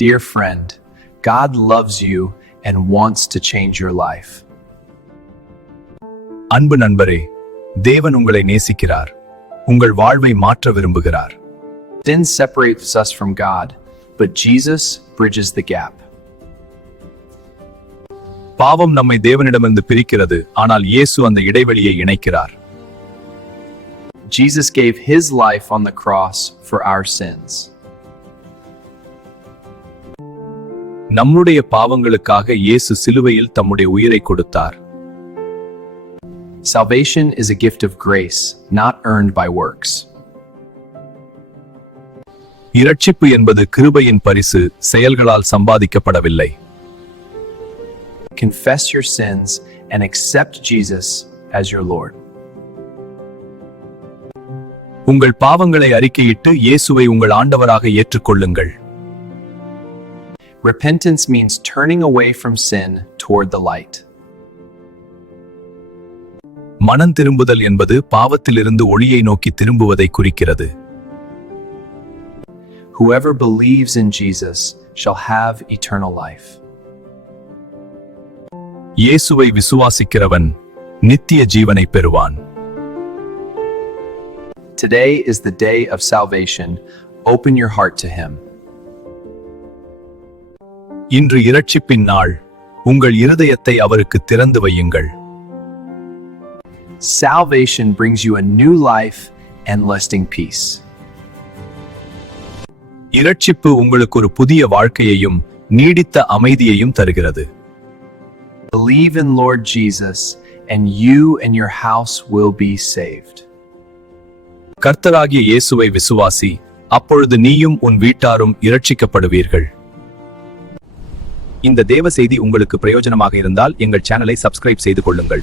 Dear friend, God loves you and wants to change your life. அன்பு நண்பரே, தேவன் உங்களை நேசிக்கிறார், உங்கள் வாழ்வை மாற்ற விரும்புகிறார். Sin separates us from God, but Jesus bridges the gap. பாவம் நம்மை தேவனிடமிருந்து பிரிக்கிறது, ஆனால் இயேசு அந்த இடைவெளியை இணைக்கிறார். Jesus gave his life on the cross for our sins. நம்முடைய பாவங்களுக்காக இயேசு சிலுவையில் தம்முடைய உயிரை கொடுத்தார். Salvation is a gift of grace, not earned by works. இரட்சிப்பு என்பது கிருபையின் பரிசு, செயல்களால் சம்பாதிக்கப்படவில்லை. Confess your sins and accept Jesus as your Lord. உங்கள் பாவங்களை அறிக்கையிட்டு இயேசுவை உங்கள் ஆண்டவராக ஏற்றுக்கொள்ளுங்கள். Repentance means turning away from sin toward the light. மனம் திரும்புதல் என்பது பாவத்திலிருந்து ஒளியை நோக்கி திரும்புவதை குறிக்கிறது. Whoever believes in Jesus shall have eternal life. இயேசுவை விசுவாசிக்கிறவன் நித்திய ஜீவனை பெறுவான். Today is the day of salvation. Open your heart to him. இன்று இரட்சிப்பின் நாள், உங்கள் இருதயத்தை அவருக்கு திறந்து வையுங்கள். Salvation brings you a new life and lasting peace. இரட்சிப்பு உங்களுக்கு ஒரு புதிய வாழ்க்கையையும் நீடித்த அமைதியையும் தருகிறது. Believe in Lord Jesus, and you and your house will be saved. கர்த்தராகிய இயேசுவை விசுவாசி, அப்பொழுது நீயும் உன் வீட்டாரும் இரட்சிக்கப்படுவீர்கள். இந்த தேவ செய்தி உங்களுக்கு பிரயோஜனமாக இருந்தால் எங்கள் சேனலை சப்ஸ்கிரைப் செய்து கொள்ளுங்கள்.